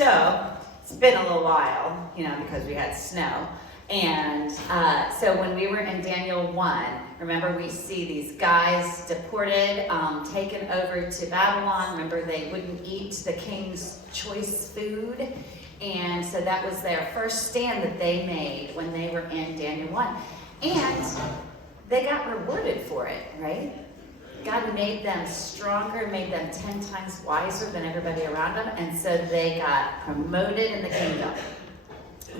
So it's been a little while, because we had snow. And so when we were in Daniel 1, remember we see these guys deported, taken over to Babylon. Remember they wouldn't eat the king's choice food. And so that was their first stand that they made when they were in Daniel 1. And they got rewarded for it, right? God made them stronger, made them 10 times wiser than everybody around them. And so they got promoted in the kingdom.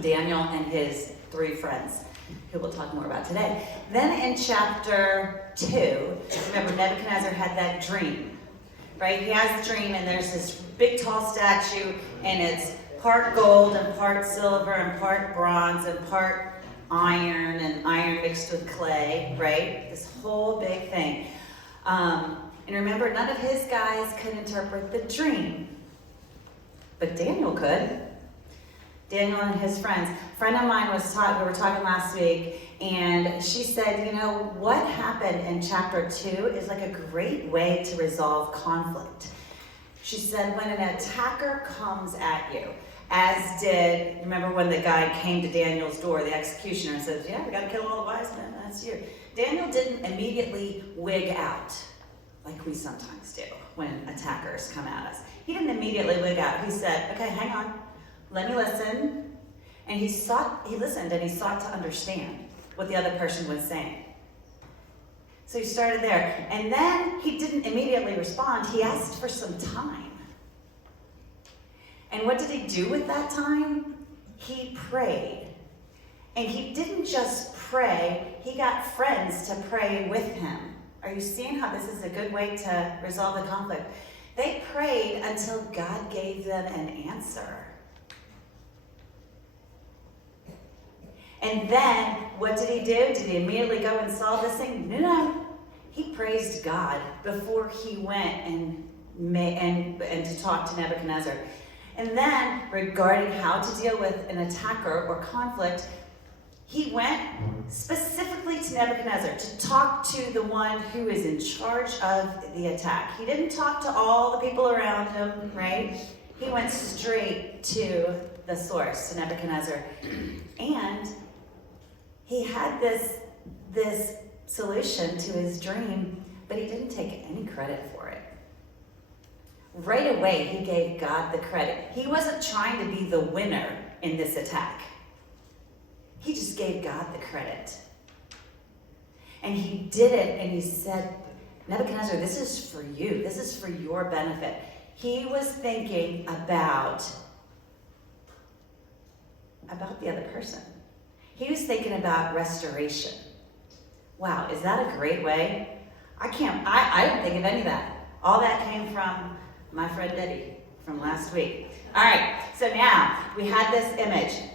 Daniel and his 3 friends, who we'll talk more about today. Then in chapter 2, remember Nebuchadnezzar had that dream, right? He has the dream and there's this big tall statue and it's part gold and part silver and part bronze and part iron and iron mixed with clay, right? This whole big thing. And remember, none of his guys could interpret the dream, but Daniel could. Daniel and his friends. A friend of mine we were talking last week, and she said, what happened in chapter 2 is like a great way to resolve conflict. She said, when an attacker comes at you, as did, remember when the guy came to Daniel's door, the executioner, and says, yeah, we got to kill all the wise men, that's you. Daniel didn't immediately wig out like we sometimes do when attackers come at us. He didn't immediately wig out. He said, okay, hang on. Let me listen. And he listened and he sought to understand what the other person was saying. So he started there. And then he didn't immediately respond. He asked for some time. And what did he do with that time? He prayed. And he didn't just pray, he got friends to pray with him. Are you seeing how this is a good way to resolve the conflict? They prayed until God gave them an answer. And then, what did he do? Did he immediately go and solve this thing? No. He praised God before he went and to talk to Nebuchadnezzar. And then, regarding how to deal with an attacker or conflict, he went specifically to Nebuchadnezzar to talk to the one who is in charge of the attack. He didn't talk to all the people around him, right? He went straight to the source, to Nebuchadnezzar. And he had this solution to his dream, but he didn't take any credit for it. Right away, he gave God the credit. He wasn't trying to be the winner in this attack. He just gave God the credit. And he did it, and he said, Nebuchadnezzar, this is for you. This is for your benefit. He was thinking about the other person. He was thinking about restoration. Wow, is that a great way? I didn't think of any of that. All that came from my friend Eddie from last week. All right, so now we had this image.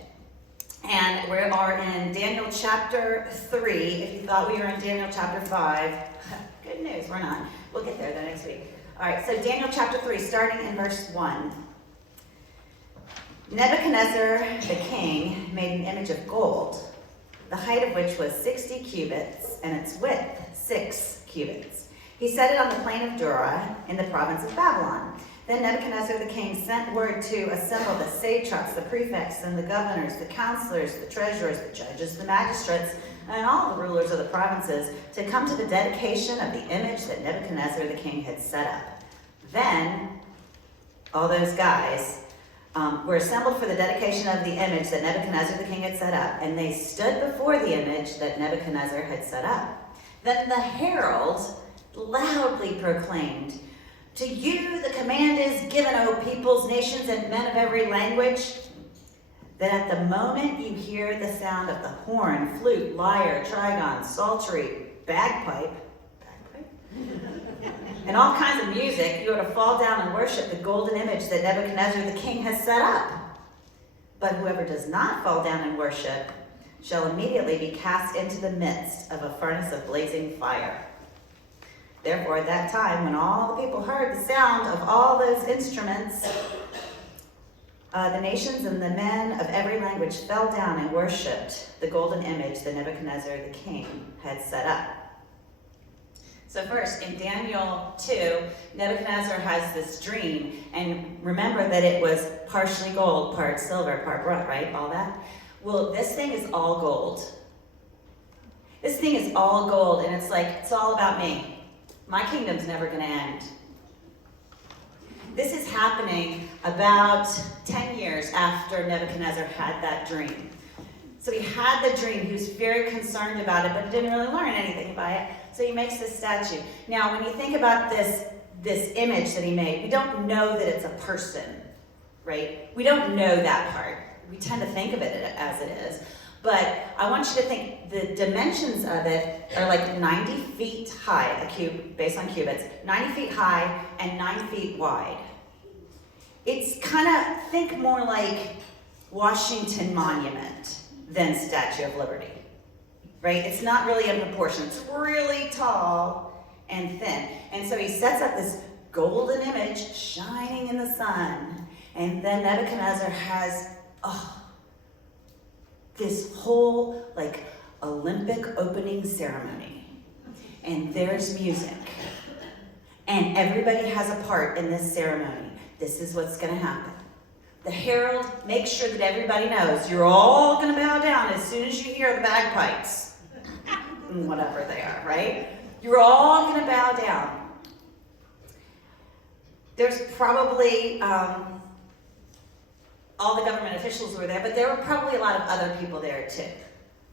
And we are in Daniel chapter 3. If you thought we were in Daniel chapter 5, good news, we're not. We'll get there the next week. All right, so Daniel chapter 3, starting in verse 1. Nebuchadnezzar the king made an image of gold, the height of which was 60 cubits, and its width 6 cubits. He set it on the plain of Dura in the province of Babylon. Then Nebuchadnezzar the king sent word to assemble the satraps, the prefects, and the governors, the counselors, the treasurers, the judges, the magistrates, and all the rulers of the provinces to come to the dedication of the image that Nebuchadnezzar the king had set up. Then all those guys were assembled for the dedication of the image that Nebuchadnezzar the king had set up, and they stood before the image that Nebuchadnezzar had set up. Then the herald loudly proclaimed, to you the command is given, O peoples, nations, and men of every language, that at the moment you hear the sound of the horn, flute, lyre, trigon, psaltery, bagpipe, and all kinds of music, you are to fall down and worship the golden image that Nebuchadnezzar the king has set up. But whoever does not fall down and worship shall immediately be cast into the midst of a furnace of blazing fire. Therefore, at that time, when all the people heard the sound of all those instruments, the nations and the men of every language fell down and worshipped the golden image that Nebuchadnezzar the king had set up. So first, in Daniel 2, Nebuchadnezzar has this dream, and remember that it was partially gold, part silver, part bronze, right? All that. Well, this thing is all gold. This thing is all gold, and it's like, it's all about me. My kingdom's never going to end. This is happening about 10 years after Nebuchadnezzar had that dream. So he had the dream. He was very concerned about it, but didn't really learn anything about it. So he makes this statue. Now, when you think about this image that he made, we don't know that it's a person, right? We don't know that part. We tend to think of it as it is. But I want you to think the dimensions of it are like 90 feet high, a cube based on cubits, 90 feet high and 9 feet wide. It's kind of, think more like Washington Monument than Statue of Liberty, right? It's not really in proportion. It's really tall and thin. And so he sets up this golden image shining in the sun. And then Nebuchadnezzar has, this whole like Olympic opening ceremony, and there's music, and everybody has a part in this ceremony. This is what's going to happen. The herald makes sure that everybody knows you're all going to bow down as soon as you hear the bagpipes, whatever they are, right? You're all going to bow down. There's probably all the government officials were there, but there were probably a lot of other people there too,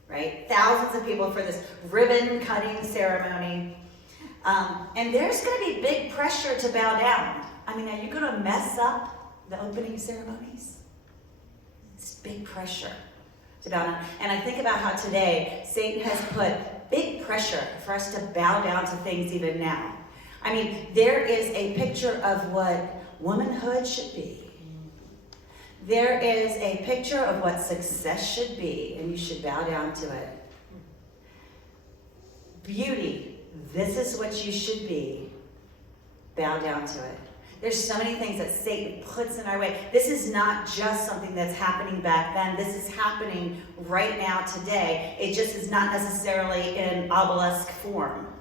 right? Thousands of people for this ribbon cutting ceremony. And there's going to be big pressure to bow down. I mean, are you going to mess up the opening ceremonies? It's big pressure to bow down. And I think about how today Satan has put big pressure for us to bow down to things even now. I mean, there is a picture of what womanhood should be. There is a picture of what success should be, and you should bow down to it. Beauty, this is what you should be. Bow down to it. There's so many things that Satan puts in our way. This is not just something that's happening back then. This is happening right now today. It just is not necessarily in obelisk form.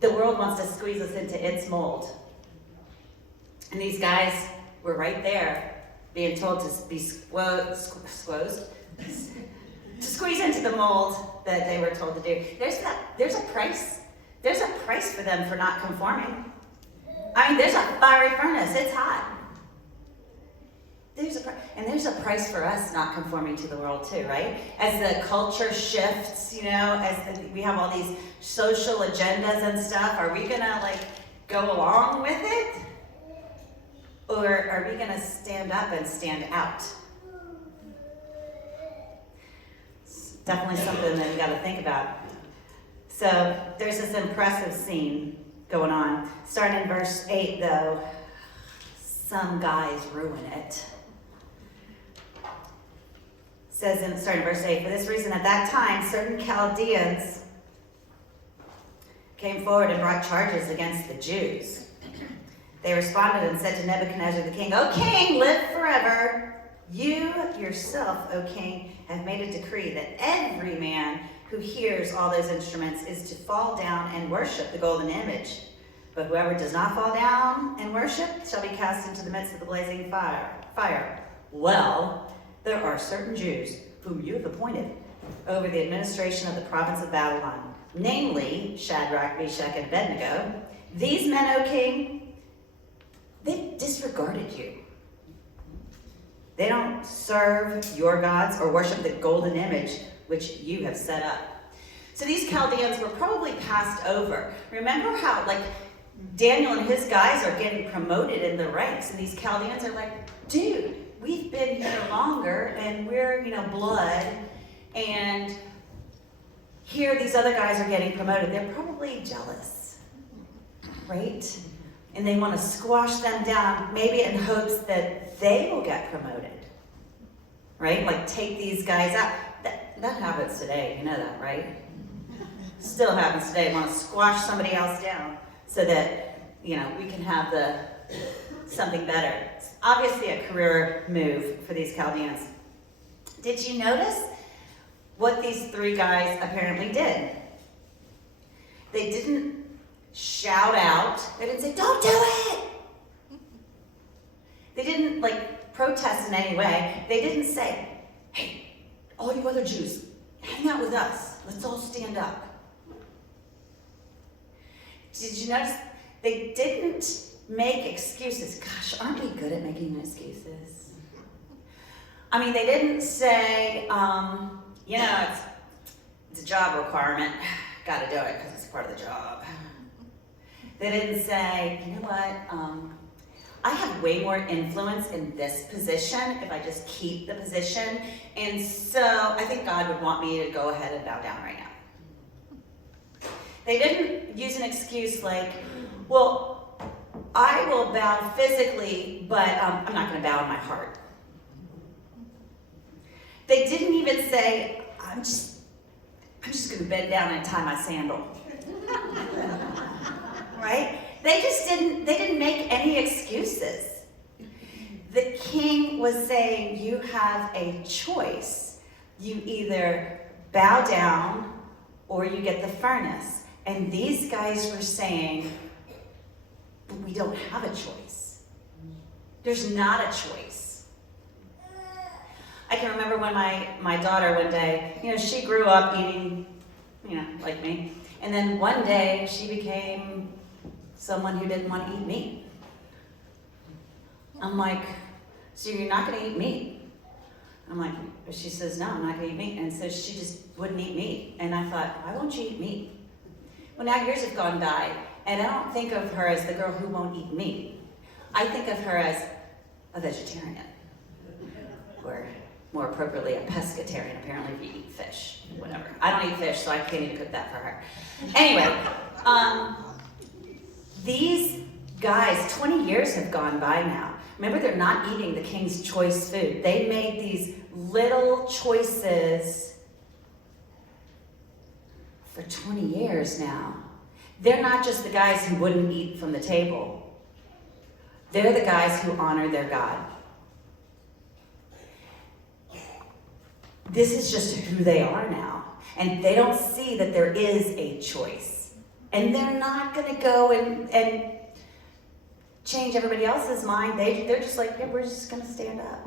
The world wants to squeeze us into its mold. And these guys were right there, being told to be squeezed into the mold that they were told to do. There's a price. There's a price for them for not conforming. I mean, there's a fiery furnace. It's hot. There's a price for us not conforming to the world too, right? As the culture shifts, as we have all these social agendas and stuff, are we gonna go along with it? Or are we gonna stand up and stand out? It's definitely something that we gotta think about. So there's this impressive scene going on. Starting in verse 8 though, some guys ruin it. Says starting in verse 8, for this reason at that time certain Chaldeans came forward and brought charges against the Jews. They responded and said to Nebuchadnezzar the king, O king, live forever. You yourself, O king, have made a decree that every man who hears all those instruments is to fall down and worship the golden image. But whoever does not fall down and worship shall be cast into the midst of the blazing fire. Well, there are certain Jews whom you have appointed over the administration of the province of Babylon, namely Shadrach, Meshach, and Abednego. These men, O king, they disregarded you. They don't serve your gods or worship the golden image which you have set up. So these Chaldeans were probably passed over. Remember how Daniel and his guys are getting promoted in the ranks, and these Chaldeans are like, dude, we've been here longer and we're, blood, and here these other guys are getting promoted. They're probably jealous, right? And they want to squash them down, maybe in hopes that they will get promoted, right? Take these guys out. That happens today, you know that, right? Still happens today. Want to squash somebody else down so that, we can have something better. It's obviously a career move for these Chaldeans. Did you notice what these three guys apparently did. They didn't shout out. They didn't say, "Don't do it!" They didn't protest in any way. They didn't say, "Hey, all you other Jews, hang out with us. Let's all stand up." Did you notice? They didn't make excuses. Gosh, aren't we good at making excuses? I mean, they didn't say, it's a job requirement. Got to do it because it's part of the job. They didn't say, you know what, I have way more influence in this position if I just keep the position, and so I think God would want me to go ahead and bow down right now. They didn't use an excuse like, well, I will bow physically, but I'm not going to bow in my heart. They didn't even say, I'm just going to bend down and tie my sandal. Right? They didn't make any excuses. The king was saying, you have a choice. You either bow down or you get the furnace. And these guys were saying, but we don't have a choice. There's not a choice. I can remember when my daughter one day, she grew up eating, like me. And then one day she became someone who didn't want to eat meat. I'm like, so you're not going to eat meat? I'm like, she says, no, I'm not going to eat meat. And so she just wouldn't eat meat. And I thought, why won't you eat meat? Well, now years have gone by, and I don't think of her as the girl who won't eat meat. I think of her as a vegetarian, or more appropriately, a pescatarian, apparently, if you eat fish, whatever. I don't eat fish, so I can't even cook that for her. Anyway, these guys, 20 years have gone by now. Remember, they're not eating the king's choice food. They made these little choices for 20 years now. They're not just the guys who wouldn't eat from the table. They're the guys who honor their God. This is just who they are now. And they don't see that there is a choice. And they're not going to go and change everybody else's mind. They're just like, yeah, we're just going to stand up.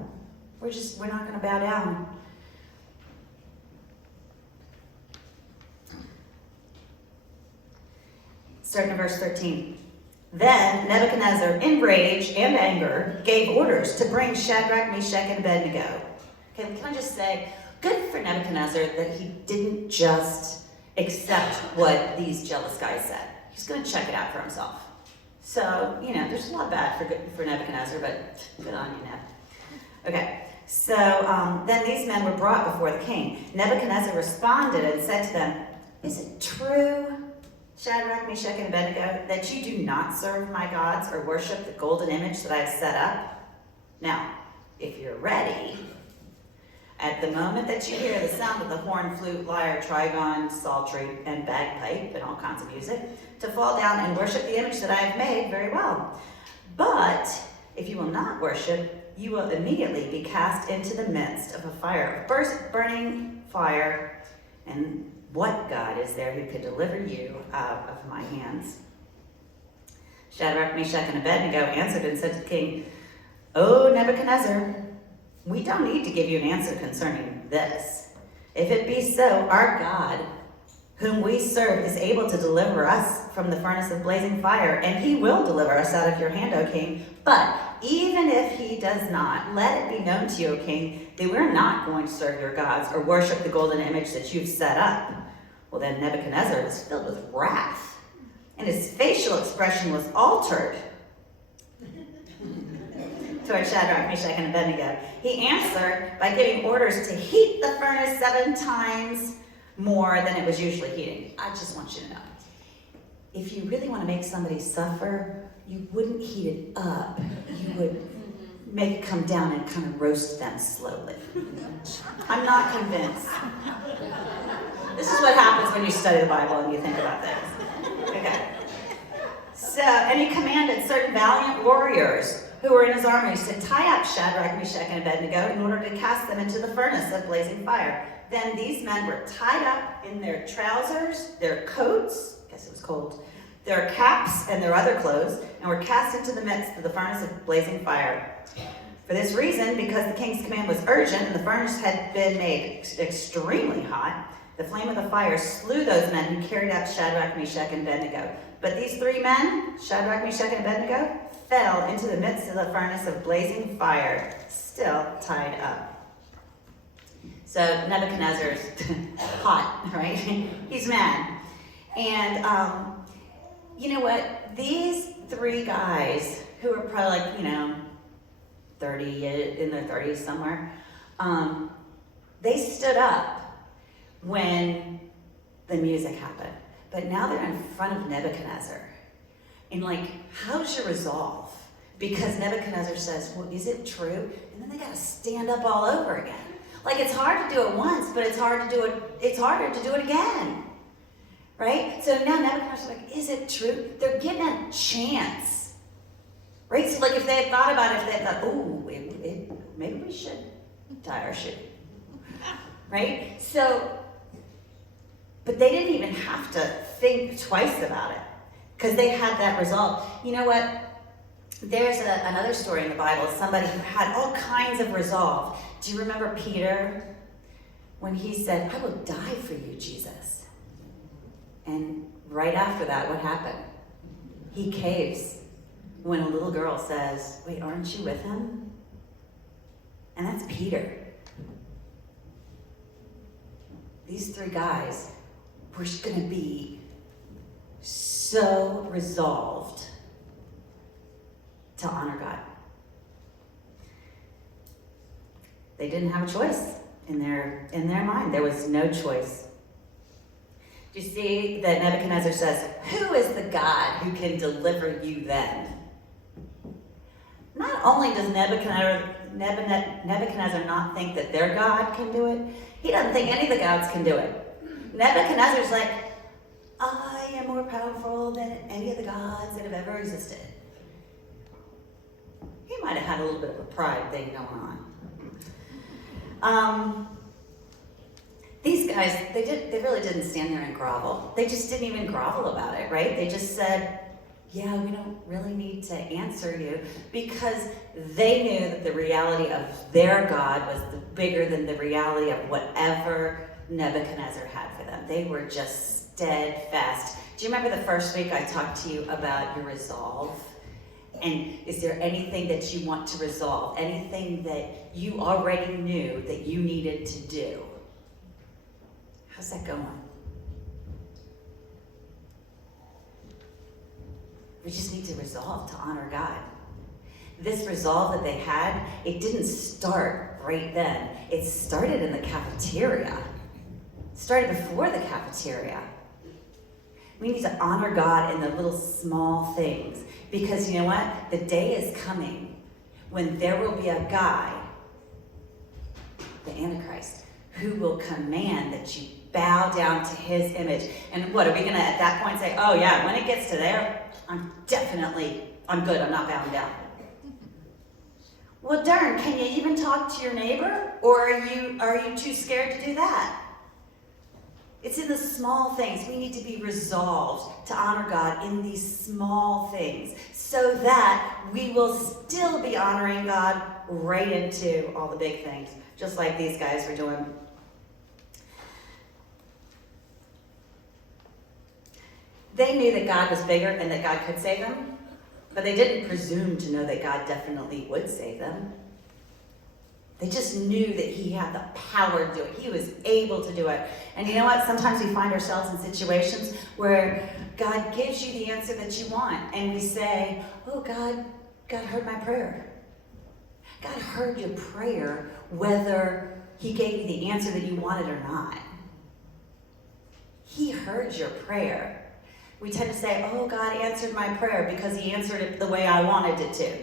We're not going to bow down. Starting in verse 13. Then Nebuchadnezzar, in rage and anger, gave orders to bring Shadrach, Meshach, and Abednego. Okay, can I just say, good for Nebuchadnezzar that he didn't just accept what these jealous guys said. He's going to check it out for himself. So, there's a lot bad for Nebuchadnezzar, but good on you, Neb. Okay, so then these men were brought before the king. Nebuchadnezzar responded and said to them, is it true, Shadrach, Meshach, and Abednego, that you do not serve my gods or worship the golden image that I have set up? Now, if you're ready, at the moment that you hear the sound of the horn, flute, lyre, trigon, psaltery, and bagpipe, and all kinds of music, to fall down and worship the image that I have made, very well. But if you will not worship, you will immediately be cast into the midst of a fire, burning fire, and what God is there who could deliver you out of my hands? Shadrach, Meshach, and Abednego answered and said to the king, O Nebuchadnezzar, we don't need to give you an answer concerning this. If it be so, our God, whom we serve, is able to deliver us from the furnace of blazing fire, and he will deliver us out of your hand, O king. But even if he does not, let it be known to you, O king, that we're not going to serve your gods or worship the golden image that you've set up. Well, then Nebuchadnezzar was filled with wrath, and his facial expression was altered toward Shadrach, Meshach, and Abednego. He answered by giving orders to heat the furnace 7 times more than it was usually heating. I just want you to know, if you really want to make somebody suffer, you wouldn't heat it up. You would make it come down and kind of roast them slowly. I'm not convinced. This is what happens when you study the Bible and you think about things. Okay. So, and he commanded certain valiant warriors who were in his armies to tie up Shadrach, Meshach, and Abednego in order to cast them into the furnace of blazing fire. Then these men were tied up in their trousers, their coats, I guess it was cold, their caps, and their other clothes, and were cast into the midst of the furnace of blazing fire. For this reason, because the king's command was urgent and the furnace had been made extremely hot, the flame of the fire slew those men who carried out Shadrach, Meshach, and Abednego. But these three men, Shadrach, Meshach, and Abednego, fell into the midst of the furnace of blazing fire, still tied up. So Nebuchadnezzar's hot, right? He's mad. And you know what? These three guys, who are probably like, 30, in their 30s somewhere, they stood up when the music happened. But now they're in front of Nebuchadnezzar. And how's your resolve? Because Nebuchadnezzar says, well, is it true? And then they got to stand up all over again. It's hard to do it once, but it's harder to do it again. Right? So now Nebuchadnezzar's like, is it true? They're getting a chance. Right? So if they had thought about it, if they had thought, maybe we should tie our shoe. Right? So, but they didn't even have to think twice about it because they had that resolve. You know what? There's another story in the Bible of somebody who had all kinds of resolve. Do you remember Peter when he said, I will die for you, Jesus? And right after that, what happened? He caves when a little girl says, wait, aren't you with him? And that's Peter. These three guys were going to be so resolved to honor God. They didn't have a choice in their mind. There was no choice. Do you see that Nebuchadnezzar says, who is the God who can deliver you then? Not only does Nebuchadnezzar not think that their God can do it, he doesn't think any of the gods can do it. Nebuchadnezzar's like, I am more powerful than any of the gods that have ever existed. He might have had a little bit of a pride thing going on. These guys, they really didn't stand there and grovel. They just didn't even grovel about it, right? They just said, yeah, we don't really need to answer you, because they knew that the reality of their God was bigger than the reality of whatever Nebuchadnezzar had for them. They were just steadfast. Do you remember the first week I talked to you about your resolve? And is there anything that you want to resolve? Anything that you already knew that you needed to do? How's that going? We just need to resolve to honor God. This resolve that they had, it didn't start right then. It started in the cafeteria. It started before the cafeteria. We need to honor God in the little small things. Because you know what? The day is coming when there will be a guy, the Antichrist, who will command that you bow down to his image. And what, are we going to at that point say, oh yeah, when it gets to there, I'm good, I'm not bowing down. Well, darn, can you even talk to your neighbor? Or are you too scared to do that? It's in the small things. We need to be resolved to honor God in these small things so that we will still be honoring God right into all the big things, just like these guys were doing. They knew that God was bigger and that God could save them, but they didn't presume to know that God definitely would save them. They just knew that he had the power to do it. He was able to do it. And you know what? Sometimes we find ourselves in situations where God gives you the answer that you want. And we say, oh, God heard my prayer. God heard your prayer whether he gave you the answer that you wanted or not. He heard your prayer. We tend to say, oh, God answered my prayer because he answered it the way I wanted it to.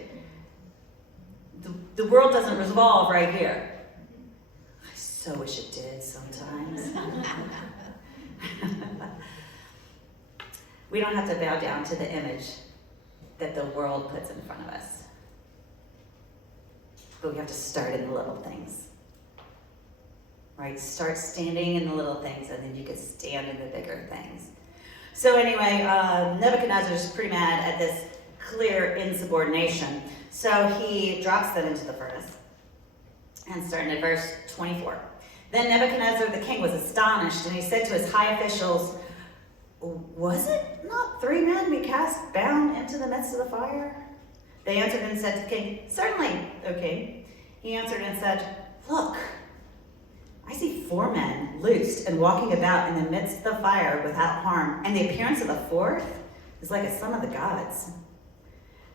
The world doesn't revolve right here. I so wish it did sometimes. We don't have to bow down to the image that the world puts in front of us. But we have to start in the little things. right? Start standing in the little things, and then you can stand in the bigger things. So anyway, Nebuchadnezzar is pretty mad at this clear insubordination. So he drops them into the furnace. And starting at verse 24. Then Nebuchadnezzar the king was astonished, and he said to his high officials, "Was it not 3 men we cast bound into the midst of the fire?" They answered and said to the king, "Certainly, O king." He answered and said, "Look, I see 4 men loosed and walking about in the midst of the fire without harm, and the appearance of the 4th is like a son of the gods."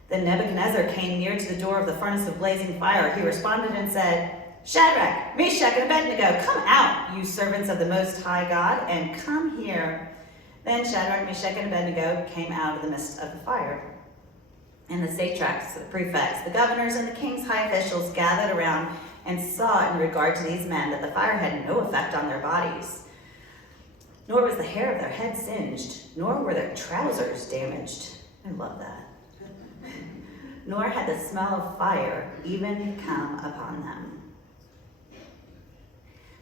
Then Nebuchadnezzar came near to the door of the furnace of blazing fire. He responded and said, "Shadrach, Meshach, and Abednego, come out, you servants of the Most High God, and come here." Then Shadrach, Meshach, and Abednego came out of the midst of the fire. And the satraps, the prefects, the governors, and the king's high officials gathered around and saw in regard to these men that the fire had no effect on their bodies, nor was the hair of their head singed, nor were their trousers damaged. I love that. Nor had the smell of fire even come upon them.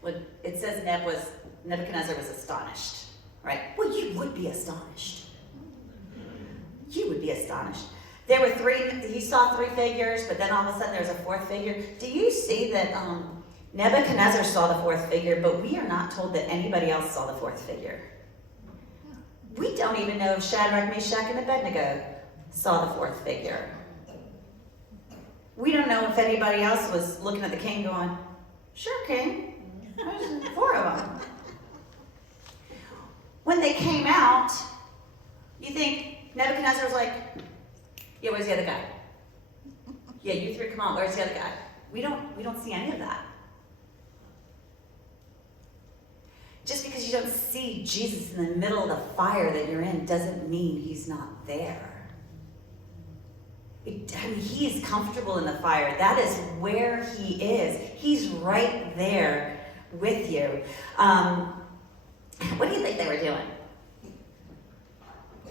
Well, it says Nebuchadnezzar was astonished, right? Well, you would be astonished. You would be astonished. There were 3, he saw 3 figures, but then all of a sudden there's a 4th figure. Do you see that Nebuchadnezzar saw the 4th figure, but we are not told that anybody else saw the 4th figure? We don't even know if Shadrach, Meshach, and Abednego saw the 4th figure. We don't know if anybody else was looking at the king going, "Sure, king, there's 4 of them." When they came out, you think Nebuchadnezzar was like, "Yeah, where's the other guy? Yeah, you 3, come on, where's the other guy?" We don't see any of that. Just because you don't see Jesus in the middle of the fire that you're in doesn't mean he's not there. He's comfortable in the fire. That is where he is. He's right there with you. What do you think they were doing?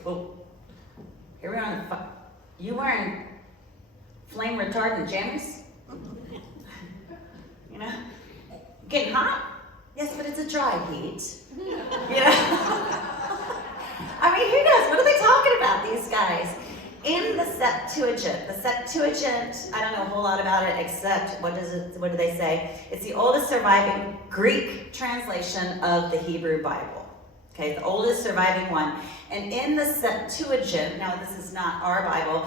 Well, here we are on the fire. You wearing flame retardant jammers? You know? Getting hot? Yes, but it's a dry heat. You know? I mean, who knows? What are they talking about, these guys? In the Septuagint, I don't know a whole lot about it except, what do they say? It's the oldest surviving Greek translation of the Hebrew Bible. Okay, the oldest surviving one. And in the Septuagint, now this is not our Bible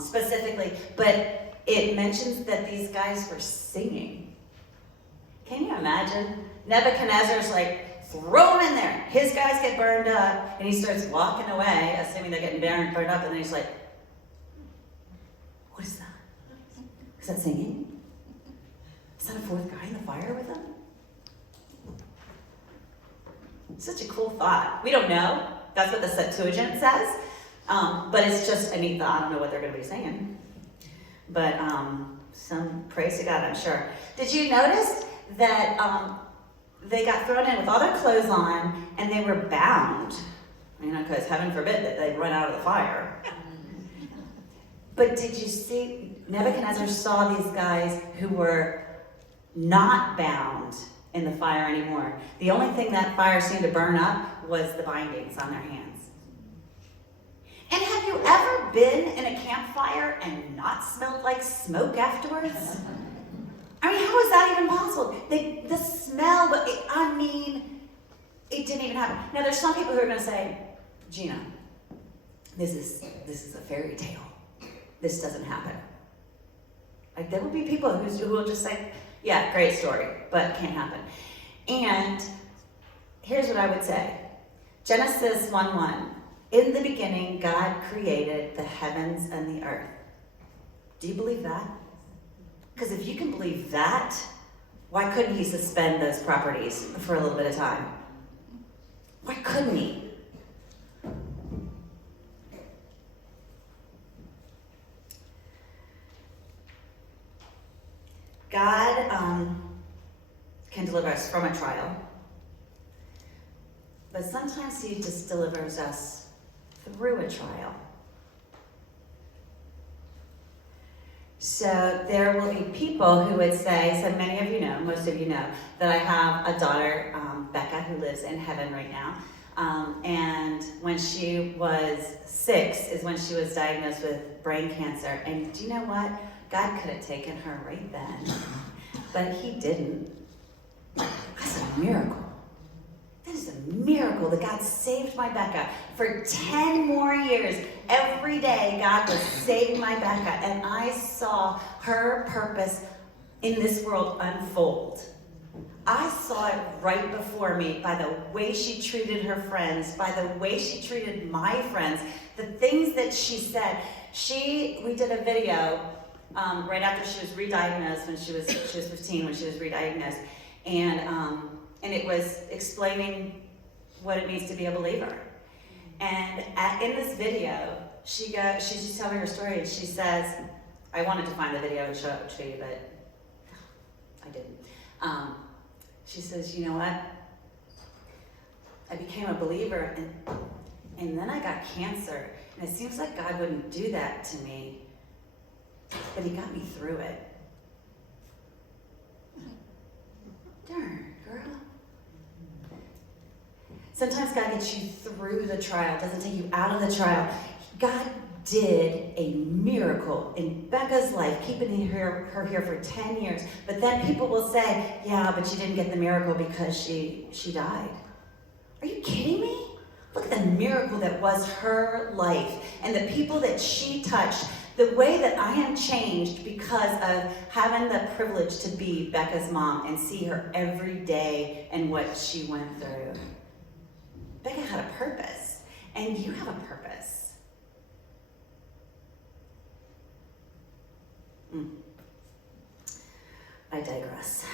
specifically, but it mentions that these guys were singing. Can you imagine? Nebuchadnezzar's like, throw him in there. His guys get burned up, and he starts walking away, assuming they're getting burned up, and then he's like, "What is that? Is that singing? Is that a 4th guy in the fire with him?" Such a cool thought. We don't know. That's what the Septuagint says. But it's just a neat thought. I don't know what they're going to be singing. But some praise to God, I'm sure. Did you notice that they got thrown in with all their clothes on, and they were bound? You know, because heaven forbid that they run out of the fire. But did you see, Nebuchadnezzar saw these guys who were not bound in the fire anymore. The only thing that fire seemed to burn up was the bindings on their hands. And have you ever been in a campfire and not smelled like smoke afterwards? I mean, how is that even possible? The smell, but it didn't even happen. Now, there's some people who are going to say, "Gina, this is a fairy tale. This doesn't happen." Like, there will be people who will just say, "Yeah, great story, but can't happen." And here's what I would say. Genesis 1:1. In the beginning, God created the heavens and the earth. Do you believe that? Because if you can believe that, why couldn't he suspend those properties for a little bit of time? Why couldn't he? God can deliver us from a trial, but sometimes he just delivers us through a trial. So there will be people who would say, so many of you know, most of you know, that I have a daughter, Becca, who lives in heaven right now. And when she was 6 is when she was diagnosed with brain cancer. And do you know what? God could have taken her right then, but he didn't. That's a miracle. That is a miracle that God saved my Becca. For 10 more years, every day, God was saving my Becca, and I saw her purpose in this world unfold. I saw it right before me by the way she treated her friends, by the way she treated my friends, the things that she said. We did a video right after she was re-diagnosed when she was 15 when she was re-diagnosed, and it was explaining what it means to be a believer. And in this video, she's just telling her story, and she says, I wanted to find the video and show it to you, but I didn't. She says, you know what? I became a believer, and then I got cancer, and it seems like God wouldn't do that to me, but he got me through it. Darn, girl. Sometimes God gets you through the trial, doesn't take you out of the trial. God did a miracle in Becca's life, keeping her here for 10 years. But then people will say, yeah, but you didn't get the miracle because she died. Are you kidding me? Look at the miracle that was her life and the people that she touched. The way that I am changed because of having the privilege to be Becca's mom and see her every day and what she went through. Becca had a purpose, and you have a purpose. I digress.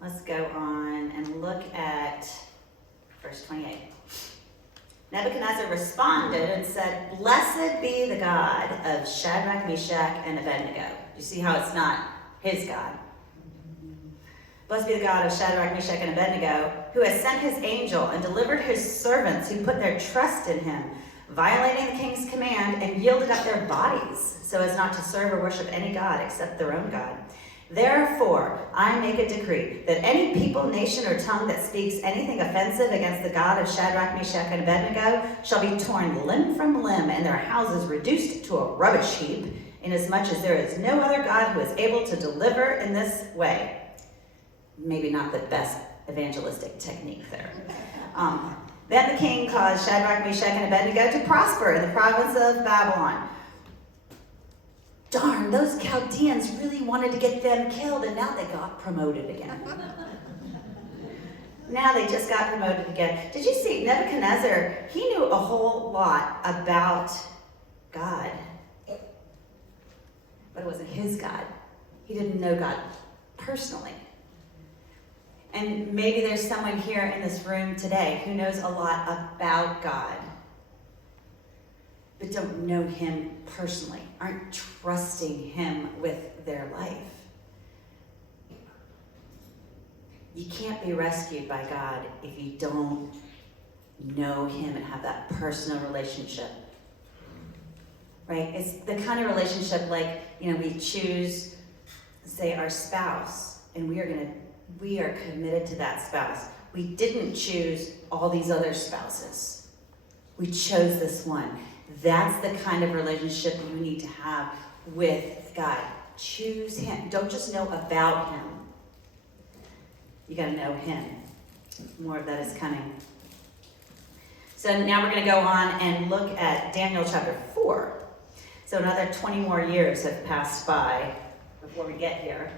Let's go on and look at verse 28. Nebuchadnezzar responded and said, "Blessed be the God of Shadrach, Meshach, and Abednego." You see how it's not his God. Blessed be the God of Shadrach, Meshach, and Abednego, who has sent his angel and delivered his servants who put their trust in him, violating the king's command, and yielded up their bodies so as not to serve or worship any god except their own God. Therefore, I make a decree that any people, nation, or tongue that speaks anything offensive against the God of Shadrach, Meshach, and Abednego shall be torn limb from limb and their houses reduced to a rubbish heap, inasmuch as there is no other God who is able to deliver in this way. Maybe not the best evangelistic technique there. Then the king caused Shadrach, Meshach, and Abednego to prosper in the province of Babylon. Darn, those Chaldeans really wanted to get them killed, and now they got promoted again. Now they just got promoted again. Did you see Nebuchadnezzar? He knew a whole lot about God, but it wasn't his God. He didn't know God personally. And maybe there's someone here in this room today who knows a lot about God, but don't know him personally, aren't trusting him with their life. You can't be rescued by God if you don't know him and have that personal relationship. Right? It's the kind of relationship like, we choose, say, our spouse, and we are committed to that spouse. We didn't choose all these other spouses. We chose this one. That's the kind of relationship you need to have with God. Choose him. Don't just know about him. You got to know him. More of that is coming. So now we're going to go on and look at Daniel chapter 4. So another 20 more years have passed by before we get here.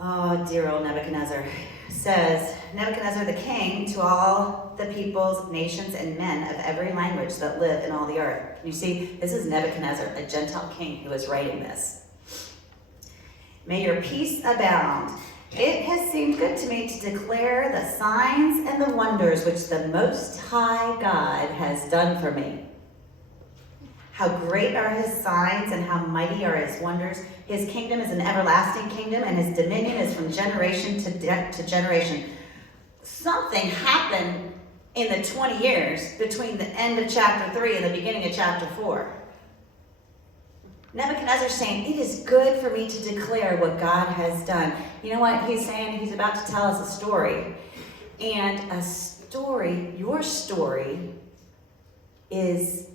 Oh, dear old Nebuchadnezzar. Says, Nebuchadnezzar the king, to all the peoples, nations, and men of every language that live in all the earth. You see, this is Nebuchadnezzar, a Gentile king who is writing this. May your peace abound. It has seemed good to me to declare the signs and the wonders which the Most High God has done for me. How great are his signs and how mighty are his wonders. His kingdom is an everlasting kingdom, and his dominion is from generation to generation. Something happened in the 20 years between the end of chapter 3 and the beginning of chapter 4. Nebuchadnezzar's saying, it is good for me to declare what God has done. You know what he's saying? He's about to tell us a story. And a story, your story, is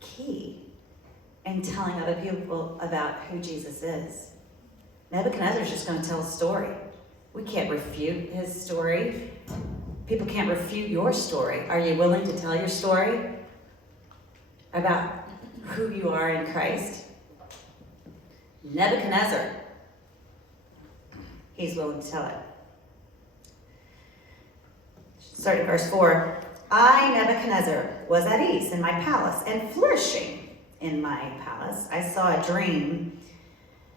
key in telling other people about who Jesus is. Nebuchadnezzar's just going to tell a story. We can't refute his story. People can't refute your story. Are you willing to tell your story about who you are in Christ? Nebuchadnezzar, he's willing to tell it. Starting at verse 4. I, Nebuchadnezzar, was at ease in my palace and flourishing in my palace. I saw a dream,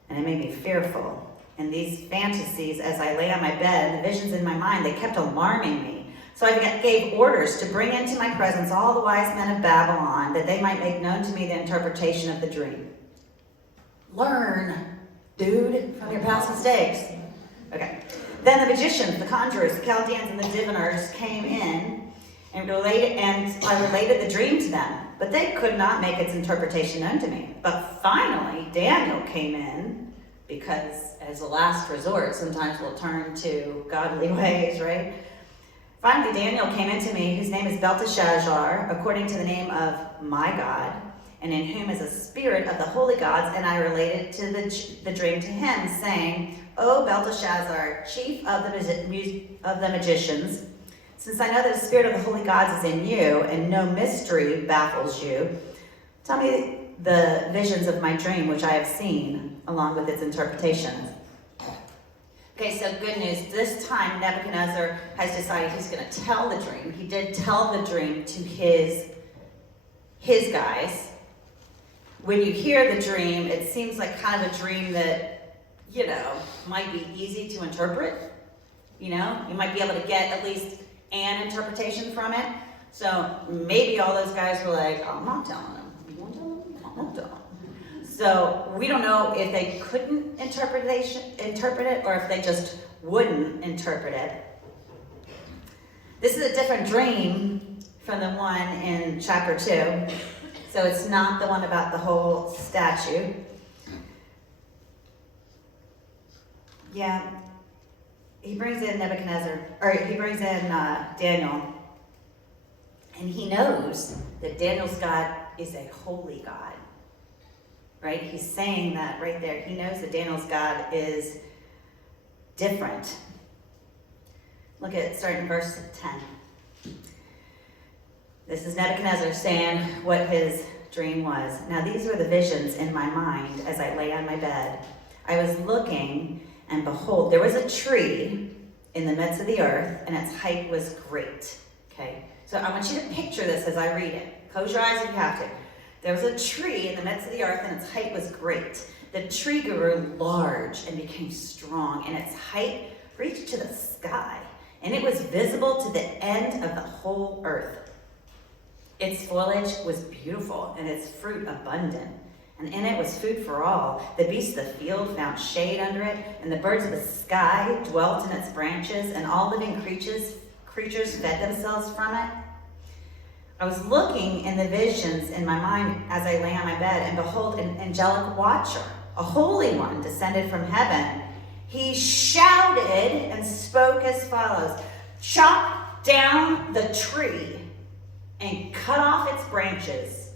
and it made me fearful. And these fantasies, as I lay on my bed, and the visions in my mind, they kept alarming me. So I gave orders to bring into my presence all the wise men of Babylon, that they might make known to me the interpretation of the dream. Learn, dude, from your past mistakes. Okay. Then the magicians, the conjurers, the Chaldeans, and the diviners came in, and I related the dream to them. But they could not make its interpretation known to me. But finally, Daniel came in, because as a last resort, sometimes we'll turn to godly ways, right? Finally, Daniel came into me, whose name is Belteshazzar, according to the name of my God, and in whom is a spirit of the holy gods, and I related to the dream to him, saying, O Belteshazzar, chief of the magicians, since I know that the spirit of the holy gods is in you, and no mystery baffles you, tell me the visions of my dream which I have seen, along with its interpretation. Okay, so good news. This time Nebuchadnezzar has decided he's going to tell the dream. He did tell the dream to his guys. When you hear the dream, it seems like kind of a dream that, might be easy to interpret. You might be able to get at least an interpretation from it. So maybe all those guys were like, I'm not telling him. You won't tell him? I'm not telling him. So we don't know if they couldn't interpret it or if they just wouldn't interpret it. This is a different dream from the one in chapter 2. So it's not the one about the whole statue. Yeah, he brings in Daniel, and he knows that Daniel's God is a holy God, right? He's saying that right there. He knows that Daniel's God is different. Look at starting verse 10. This is Nebuchadnezzar saying what his dream was. Now these were the visions in my mind as I lay on my bed. I was looking, and behold, there was a tree in the midst of the earth, and its height was great. Okay, so I want you to picture this as I read it. Close your eyes if you have to. There was a tree in the midst of the earth, and its height was great. The tree grew large and became strong, and its height reached to the sky, and it was visible to the end of the whole earth. Its foliage was beautiful, and its fruit abundant, and in it was food for all. The beasts of the field found shade under it, and the birds of the sky dwelt in its branches, and all living creatures fed themselves from it. I was looking in the visions in my mind as I lay on my bed, and behold, an angelic watcher, a holy one, descended from heaven. He shouted and spoke as follows: chop down the tree and cut off its branches.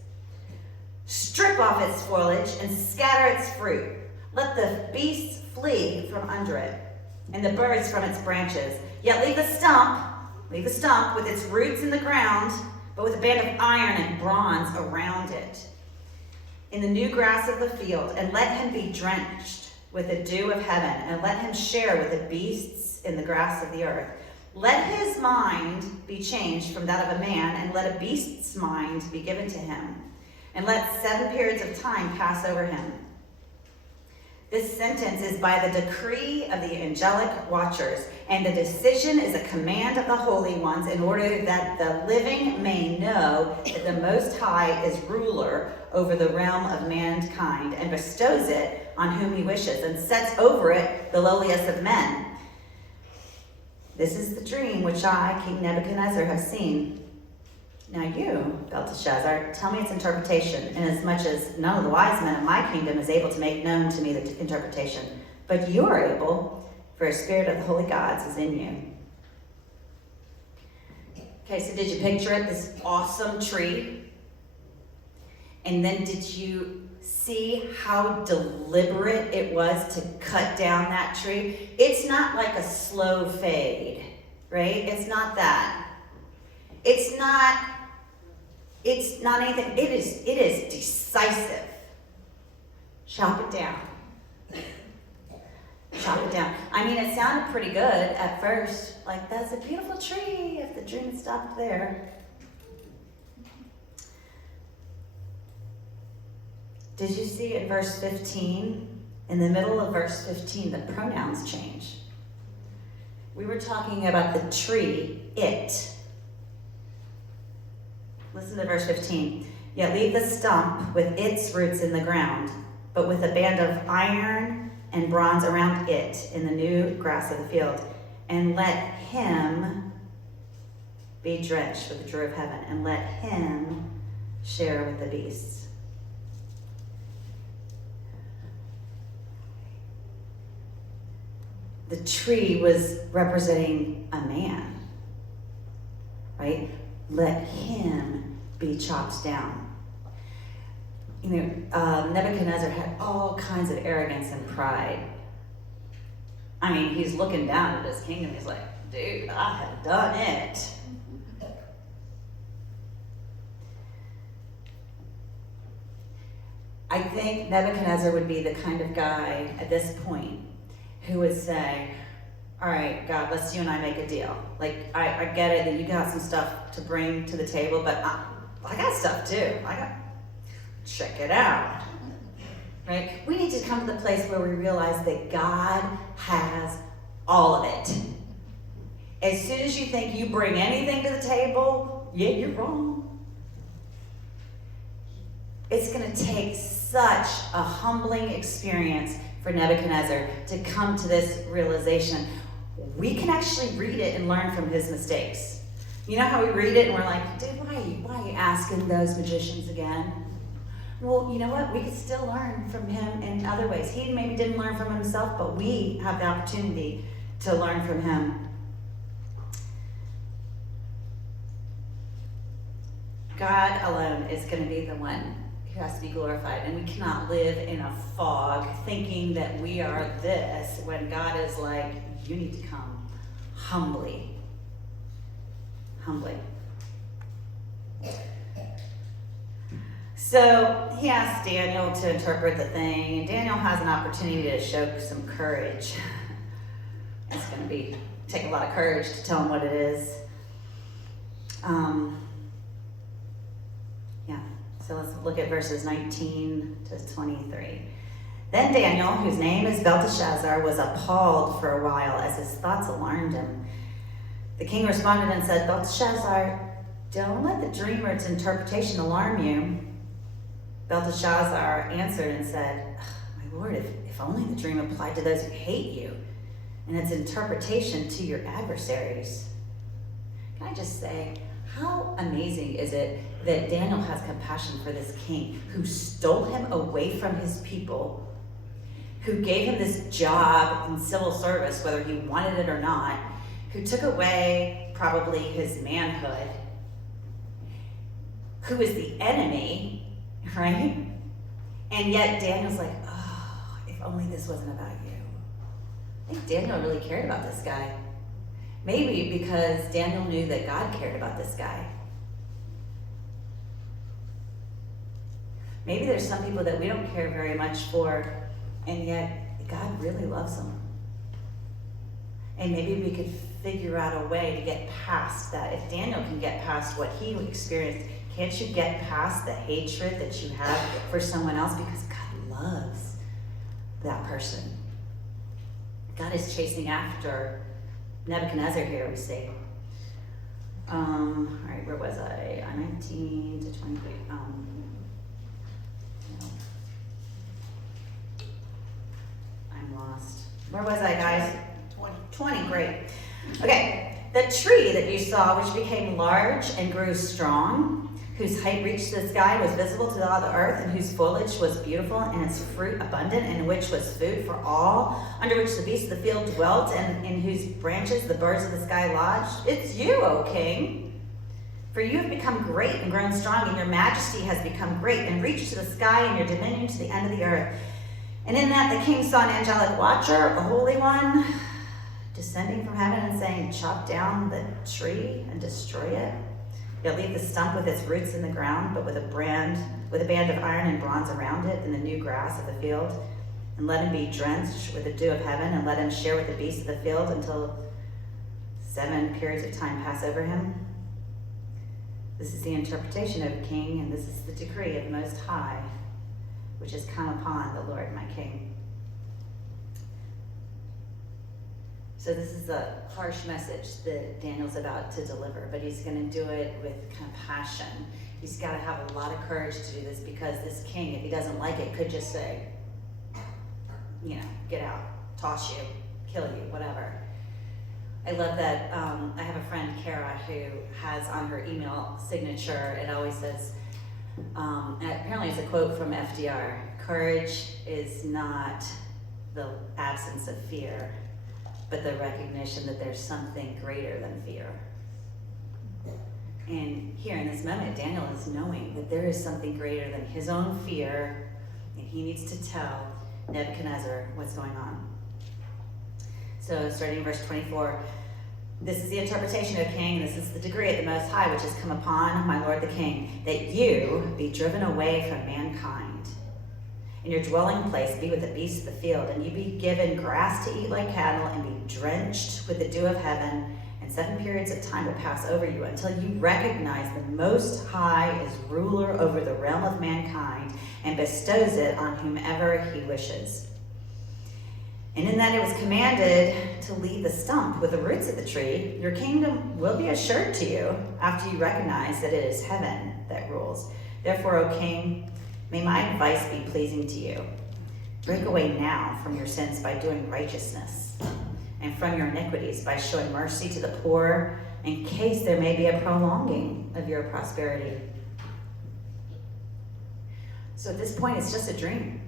Strip off its foliage and scatter its fruit. Let the beasts flee from under it, and the birds from its branches. Yet leave the stump with its roots in the ground, but with a band of iron and bronze around it, in the new grass of the field, and let him be drenched with the dew of heaven, and let him share with the beasts in the grass of the earth. Let his mind be changed from that of a man, and let a beast's mind be given to him, and let 7 periods of time pass over him. This sentence is by the decree of the angelic watchers, and the decision is a command of the holy ones, in order that the living may know that the Most High is ruler over the realm of mankind, and bestows it on whom he wishes, and sets over it the lowliest of men. This is the dream which I, King Nebuchadnezzar, have seen. Now you, Belteshazzar, tell me its interpretation, inasmuch as none of the wise men of my kingdom is able to make known to me the interpretation. But you are able, for a spirit of the holy gods is in you. Okay, so did you picture it, this awesome tree? And then did you see how deliberate it was to cut down that tree? It's not like a slow fade, right? It's not that. It's not anything. It is decisive. Chop it down. Chop it down. I mean, it sounded pretty good at first. Like, that's a beautiful tree if the dream had stopped there. Did you see in verse 15? In the middle of verse 15, the pronouns change. We were talking about the tree, it. Listen to verse 15. Yet leave the stump with its roots in the ground, but with a band of iron and bronze around it in the new grass of the field, and let him be drenched with the dew of heaven, and let him share with the beasts. The tree was representing a man, right? Let him be chopped down. You know, Nebuchadnezzar had all kinds of arrogance and pride. I mean, he's looking down at his kingdom. He's like, dude, I have done it. I think Nebuchadnezzar would be the kind of guy at this point who would say, all right, God, let's you and I make a deal. Like, I get it that you got some stuff to bring to the table, but I got stuff too. Check it out. Right? We need to come to the place where we realize that God has all of it. As soon as you think you bring anything to the table, yeah, you're wrong. It's going to take such a humbling experience for Nebuchadnezzar to come to this realization. We can actually read it and learn from his mistakes. You know how we read it and we're like, dude, why are you asking those magicians again? Well, you know what? We could still learn from him in other ways. He maybe didn't learn from himself, but we have the opportunity to learn from him. God alone is going to be the one who has to be glorified, and we cannot live in a fog thinking that we are this when God is like, you need to come humbly. So he asked Daniel to interpret the thing, and Daniel has an opportunity to show some courage. It's going to take a lot of courage to tell him what it is. So let's look at verses 19 to 23. Then Daniel, whose name is Belteshazzar, was appalled for a while as his thoughts alarmed him. The king responded and said, Belteshazzar, don't let the dream or its interpretation alarm you. Belteshazzar answered and said, my lord, if only the dream applied to those who hate you, and its interpretation to your adversaries. Can I just say, how amazing is it that Daniel has compassion for this king who stole him away from his people, who gave him this job in civil service, whether he wanted it or not, who took away probably his manhood, who is the enemy, right? And yet Daniel's like, oh, if only this wasn't about you. I think Daniel really cared about this guy. Maybe because Daniel knew that God cared about this guy. Maybe there's some people that we don't care very much for, and yet God really loves them. And maybe we could figure out a way to get past that. If Daniel can get past what he experienced, can't you get past the hatred that you have for someone else? Because God loves that person. God is chasing after Nebuchadnezzar here, we see. All right, where was I? 19 to 23. I'm lost. Where was I, guys? 20, great. Okay, The tree that you saw, which became large and grew strong, whose height reached the sky, was visible to all the earth, and whose foliage was beautiful, and its fruit abundant, and which was food for all, under which the beasts of the field dwelt, and in whose branches the birds of the sky lodged. It's you, O king. For you have become great and grown strong, and your majesty has become great and reached to the sky, and your dominion to the end of the earth. And in that the king saw an angelic watcher, a holy one, descending from heaven and saying, chop down the tree and destroy it. You'll leave the stump with its roots in the ground, but with a band of iron and bronze around it in the new grass of the field. And let him be drenched with the dew of heaven, and let him share with the beasts of the field until 7 periods of time pass over him. This is the interpretation of a king, and this is the decree of the Most High, which has come upon the Lord my King. So this is a harsh message that Daniel's about to deliver, but he's going to do it with compassion. He's got to have a lot of courage to do this, because this king, if he doesn't like it, could just say, get out, toss you, kill you, whatever. I love that. I have a friend, Kara, who has on her email signature, it always says, and apparently it's a quote from FDR, courage is not the absence of fear, but the recognition that there's something greater than fear. And here in this moment, Daniel is knowing that there is something greater than his own fear, and he needs to tell Nebuchadnezzar what's going on. So starting in verse 24, this is the interpretation, O king, this is the decree of the Most High, which has come upon my lord the king, that you be driven away from mankind. And your dwelling place be with the beasts of the field, and you be given grass to eat like cattle, and be drenched with the dew of heaven, and 7 periods of time will pass over you until you recognize the Most High is ruler over the realm of mankind and bestows it on whomever he wishes. And in that it was commanded to leave the stump with the roots of the tree, your kingdom will be assured to you after you recognize that it is heaven that rules. Therefore, O king, may my advice be pleasing to you. Break away now from your sins by doing righteousness, and from your iniquities by showing mercy to the poor, in case there may be a prolonging of your prosperity. So at this point, it's just a dream.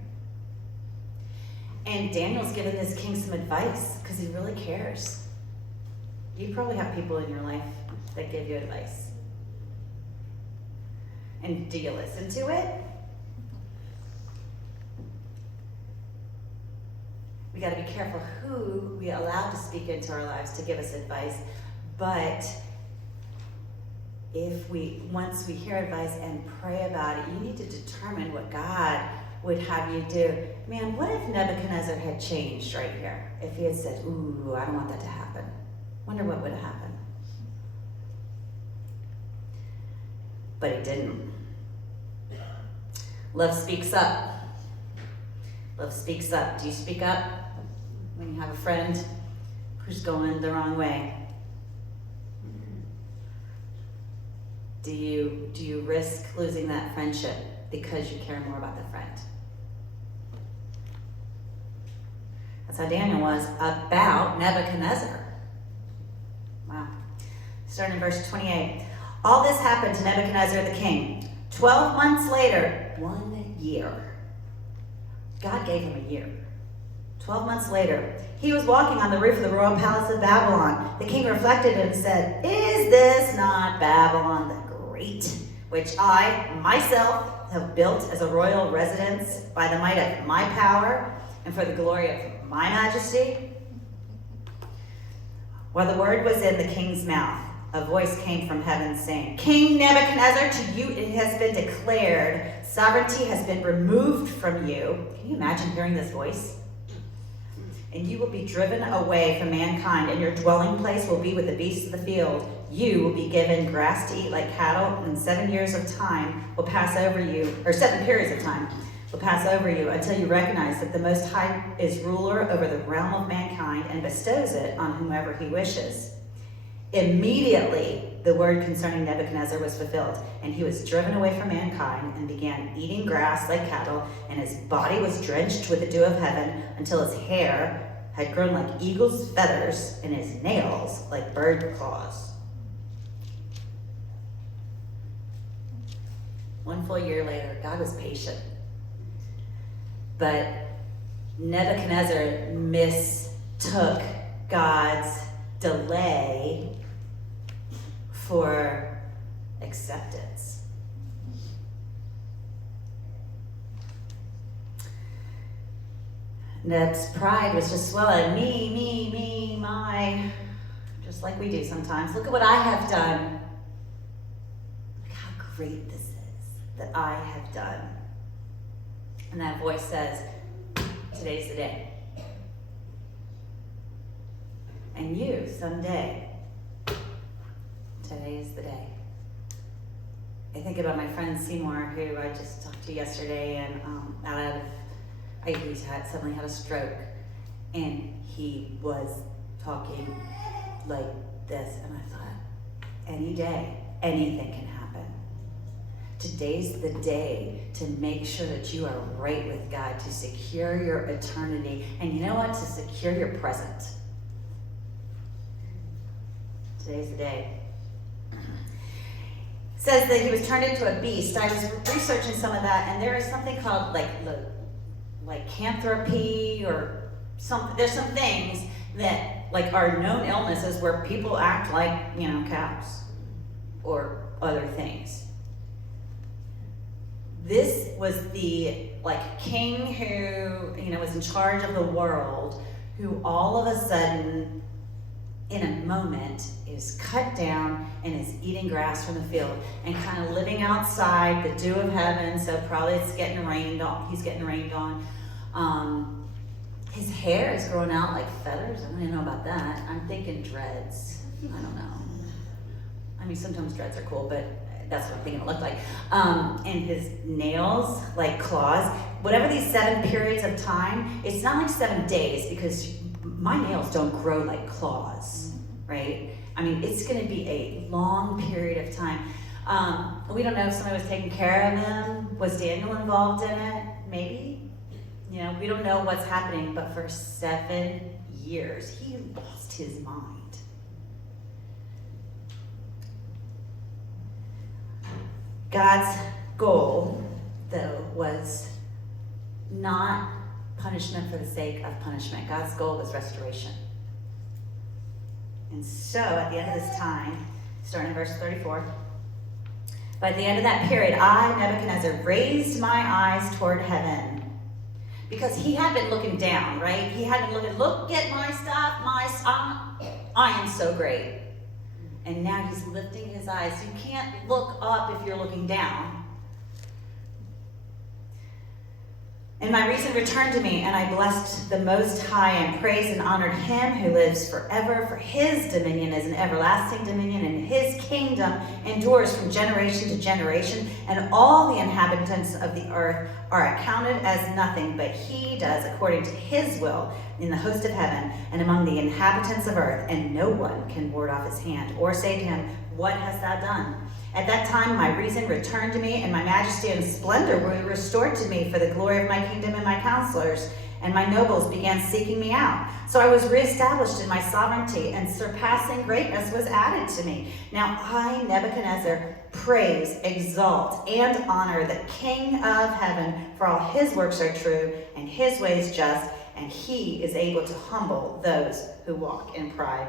And Daniel's given this king some advice because he really cares. You probably have people in your life that give you advice. And do you listen to it? We got to be careful who we allow to speak into our lives to give us advice. But once we hear advice and pray about it, you need to determine what God would have you do. Man, what if Nebuchadnezzar had changed right here? If he had said, ooh, I don't want that to happen. Wonder what would have happened. But he didn't. Love speaks up. Love speaks up. Do you speak up when you have a friend who's going the wrong way? Do you risk losing that friendship because you care more about the friend? That's how Daniel was about Nebuchadnezzar. Wow. Starting in verse 28. All this happened to Nebuchadnezzar the king. 12 months later, 1 year. God gave him a year. 12 months later, he was walking on the roof of the royal palace of Babylon. The king reflected and said, is this not Babylon the Great, which I myself have built as a royal residence by the might of my power and for the glory of my majesty? While the word was in the king's mouth, a voice came from heaven saying, King Nebuchadnezzar, to you it has been declared, sovereignty has been removed from you. Can you imagine hearing this voice? And you will be driven away from mankind, and your dwelling place will be with the beasts of the field. You will be given grass to eat like cattle, and 7 years of time will pass over you, or 7 periods of time will pass over you until you recognize that the Most High is ruler over the realm of mankind and bestows it on whomever he wishes. Immediately, the word concerning Nebuchadnezzar was fulfilled, and he was driven away from mankind and began eating grass like cattle, and his body was drenched with the dew of heaven until his hair had grown like eagle's feathers and his nails like bird claws. 1 full year later, God was patient. But Nebuchadnezzar mistook God's delay for acceptance. Neb's pride was just swelling. Me, my. Just like we do sometimes. Look at what I have done. Look how great this is that I have done. And that voice says, today's the day. And you, someday, today is the day. I think about my friend Seymour, who I just talked to yesterday, and he suddenly had a stroke, and he was talking like this, and I thought, any day, anything can happen. Today's the day to make sure that you are right with God, to secure your eternity, and you know what? To secure your present. Today's the day. It says that he was turned into a beast. I was researching some of that, and there is something called like lycanthropy or something. There's some things that like are known illnesses where people act like, cows or other things. This was the king who, was in charge of the world, who all of a sudden, in a moment, is cut down and is eating grass from the field and kind of living outside the dew of heaven. So probably it's getting rained on. He's getting rained on. His hair is growing out like feathers. I don't even know about that. I'm thinking dreads. I don't know. I mean, sometimes dreads are cool, but that's what I'm thinking it looked like. And his nails, like claws. Whatever these 7 periods of time, it's not like 7 days, because my nails don't grow like claws, right? I mean, it's going to be a long period of time. We don't know if somebody was taking care of him. Was Daniel involved in it? Maybe. We don't know what's happening, but for 7 years, he lost his mind. God's goal, though, was not punishment for the sake of punishment. God's goal was restoration. And so, at the end of this time, starting in verse 34, but at the end of that period, I, Nebuchadnezzar, raised my eyes toward heaven. Because he had been looking down, right? He had been looking, look at my stuff, I am so great. And now he's lifting his eyes. You can't look up if you're looking down. And my reason returned to me, and I blessed the Most High and praised and honored him who lives forever, for his dominion is an everlasting dominion, and his kingdom endures from generation to generation, and all the inhabitants of the earth are accounted as nothing, but he does according to his will in the host of heaven and among the inhabitants of earth, and no one can ward off his hand or say to him, what hast thou done? At that time, my reason returned to me, and my majesty and splendor were restored to me for the glory of my kingdom, and my counselors and my nobles began seeking me out. So I was reestablished in my sovereignty, and surpassing greatness was added to me. Now I, Nebuchadnezzar, praise, exalt, and honor the King of heaven, for all his works are true, and his ways just, and he is able to humble those who walk in pride.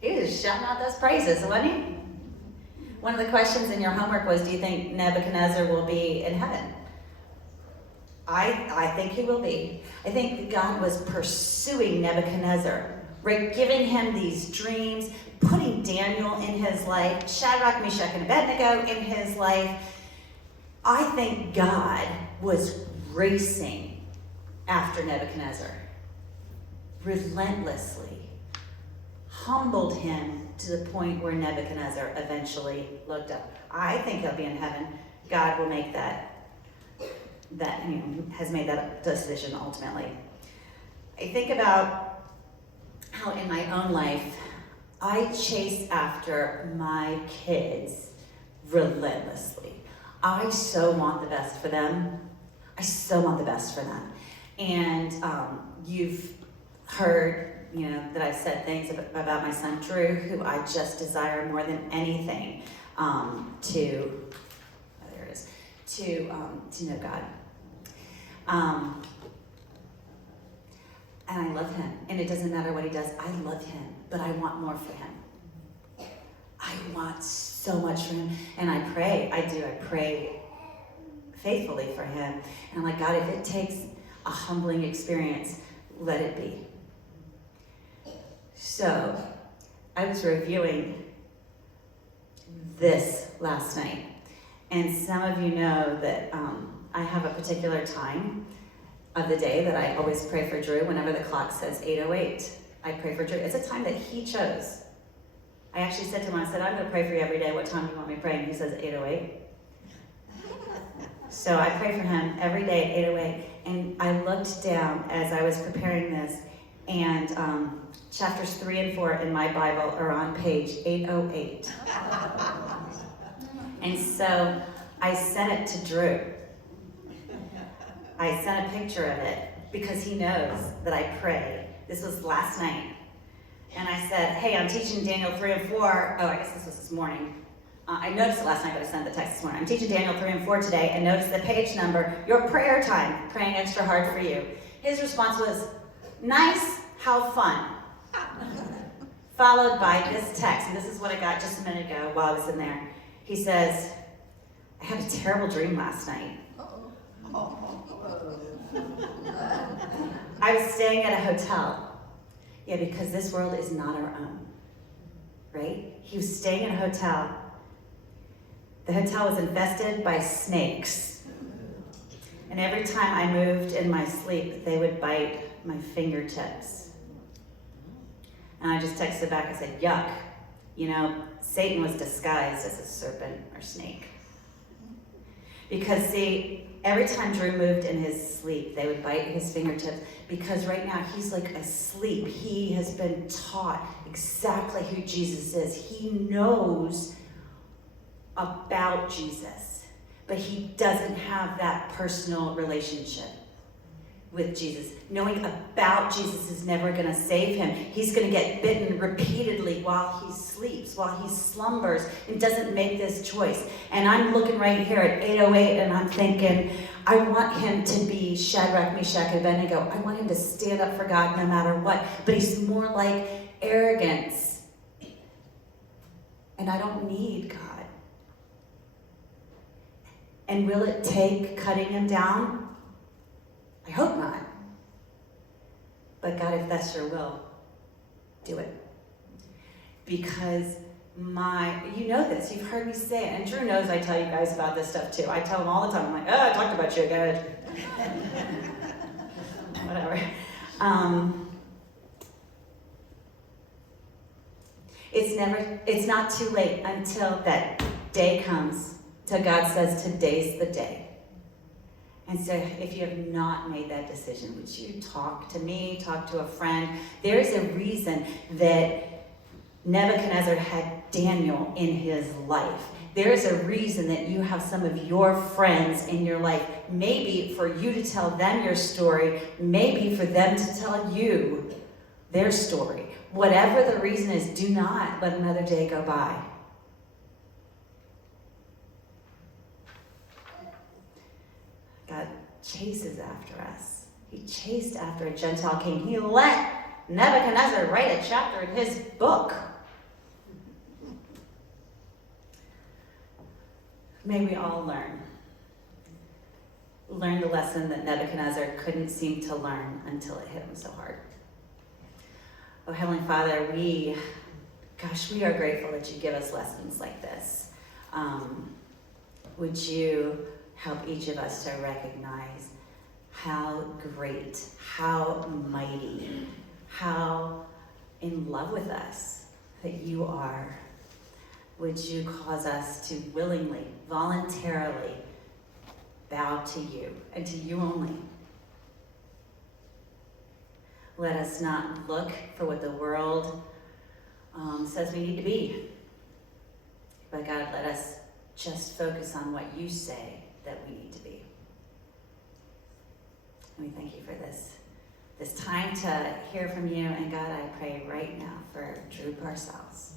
He was just shouting out those praises, wasn't he? One of the questions in your homework was, do you think Nebuchadnezzar will be in heaven? I think he will be. I think God was pursuing Nebuchadnezzar, right? Giving him these dreams, putting Daniel in his life, Shadrach, Meshach, and Abednego in his life. I think God was racing after Nebuchadnezzar, relentlessly, humbled him to the point where Nebuchadnezzar eventually looked up. I think he'll be in heaven. God will make has made that decision ultimately. I think about how in my own life, I chase after my kids relentlessly. I so want the best for them. I so want the best for them. And you've heard, that I've said things about my son Drew, who I just desire more than anything to know God. And I love him, and it doesn't matter what he does. I love him, but I want more for him. I want so much for him, and I pray faithfully for him. And I'm like, God, if it takes a humbling experience, let it be. So I was reviewing this last night, and some of you know that I have a particular time of the day that I always pray for Drew. Whenever the clock says 8:08, I pray for Drew. It's a time that he chose. I actually said to him, I said, I'm going to pray for you every day. What time do you want me to pray? And he says 8:08. So I pray for him every day at 8:08. And I looked down as I was preparing this, and chapters 3 and 4 in my Bible are on page 808. And so I sent it to Drew. I sent a picture of it because he knows that I pray. This was last night. And I said, hey, I'm teaching Daniel 3 and 4. Oh, I guess this was this morning. I noticed it last night, but I sent the text this morning. I'm teaching Daniel 3 and 4 today, and notice the page number, your prayer time, praying extra hard for you. His response was, nice, how fun. Followed by this text, and this is what I got just a minute ago while I was in there. He says, I had a terrible dream last night. I was staying at a hotel. Yeah, because this world is not our own, right? He was staying in a hotel. The hotel was infested by snakes. And every time I moved in my sleep, they would bite my fingertips. And I just texted back, I said, yuck. Satan was disguised as a serpent or snake. Because see, every time Drew moved in his sleep, they would bite his fingertips, because right now he's like asleep. He has been taught exactly who Jesus is. He knows about Jesus, but he doesn't have that personal relationship with Jesus. Knowing about Jesus is never going to save him. He's going to get bitten repeatedly while he sleeps, while he slumbers, and doesn't make this choice. And I'm looking right here at 8:08, and I'm thinking, I want him to be Shadrach, Meshach, and Abednego. I want him to stand up for God no matter what. But he's more like arrogance. And I don't need God. And will it take cutting him down? I hope not. But God, if that's your will, do it. Because you know this, you've heard me say it, and Drew knows I tell you guys about this stuff too. I tell him all the time, I'm like, I talked about you again. Whatever. It's not too late until that day comes, till God says, today's the day. And so if you have not made that decision, would you talk to me, talk to a friend? There's a reason that Nebuchadnezzar had Daniel in his life. There's a reason that you have some of your friends in your life. Maybe for you to tell them your story, maybe for them to tell you their story. Whatever the reason is, do not let another day go by. God chases after us. He chased after a Gentile king. He let Nebuchadnezzar write a chapter in his book. May we all learn the lesson that Nebuchadnezzar couldn't seem to learn until it hit him so hard. Oh, Heavenly Father, we are grateful that you give us lessons like this. Would you help each of us to recognize how great, how mighty, how in love with us that you are. Would you cause us to willingly, voluntarily bow to you and to you only. Let us not look for what the world says we need to be. But God, let us just focus on what you say that we need to be. And we thank you for this time to hear from you. And God, I pray right now for Drew Parcells.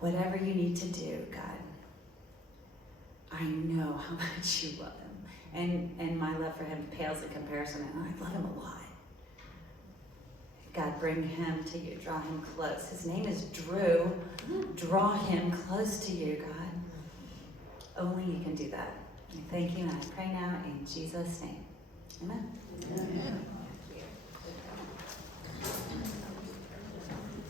Whatever you need to do, God, I know how much you love him. And my love for him pales in comparison, and I love him a lot. God, bring him to you. Draw him close. His name is Drew. Draw him close to you, God. Only you can do that. I thank you, and I pray now in Jesus' name. Amen. Amen.